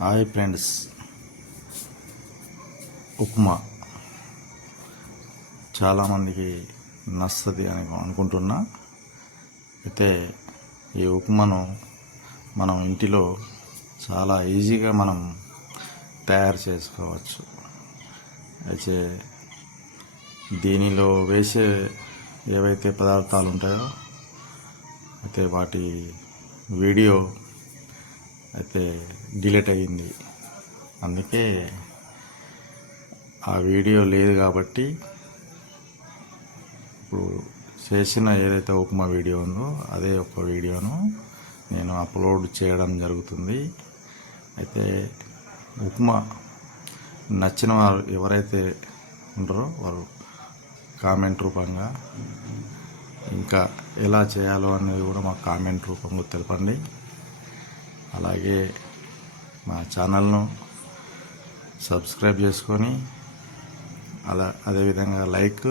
Hi friends. Upma. చాలామందికి నస్తుంది అని అనుకుంటున్నా. అయితే ఈ ఉప్మాను మనం ఇంటిలో చాలా ఈజీగా మనం తయారు చేసుకోవచ్చు. అయితే దీనిలో వేసే ఏవైతే పదార్థాలు ఉంటాయో అయితే వాటి వీడియో అయితే డిలీట్ అయ్యింది. అందుకే ఆ వీడియో లేదు కాబట్టి ఇప్పుడు చేసిన ఏదైతే ఉప్మా వీడియో ఉందో అదే ఒక వీడియోను నేను అప్లోడ్ చేయడం జరుగుతుంది. అయితే ఉప్మా నచ్చిన వారు ఎవరైతే ఉంటారో వారు కామెంట్ రూపంగా ఇంకా ఎలా చేయాలో అనేది కూడా మాకు కామెంట్ రూపంలో తెలపండి. అలాగే మా ఛానల్ను సబ్స్క్రైబ్ చేసుకొని అలా అదేవిధంగా లైక్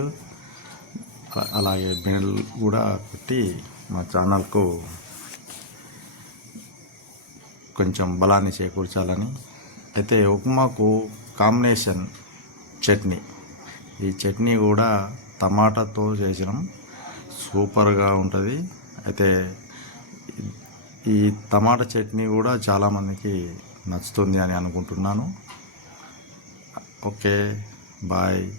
అలాగే బెల్ కూడా పెట్టి మా ఛానల్కు కొంచెం బలాన్ని చేకూర్చాలని. అయితే ఉప్మాకు కాంబినేషన్ చట్నీ. ఈ చట్నీ కూడా టమాటాతో చేసినాం. సూపర్గా ఉంటుంది. అయితే ఈ టమాటా చట్నీ కూడా చాలామందికి నచ్చుతుంది అని అనుకుంటున్నాను. Okay bye.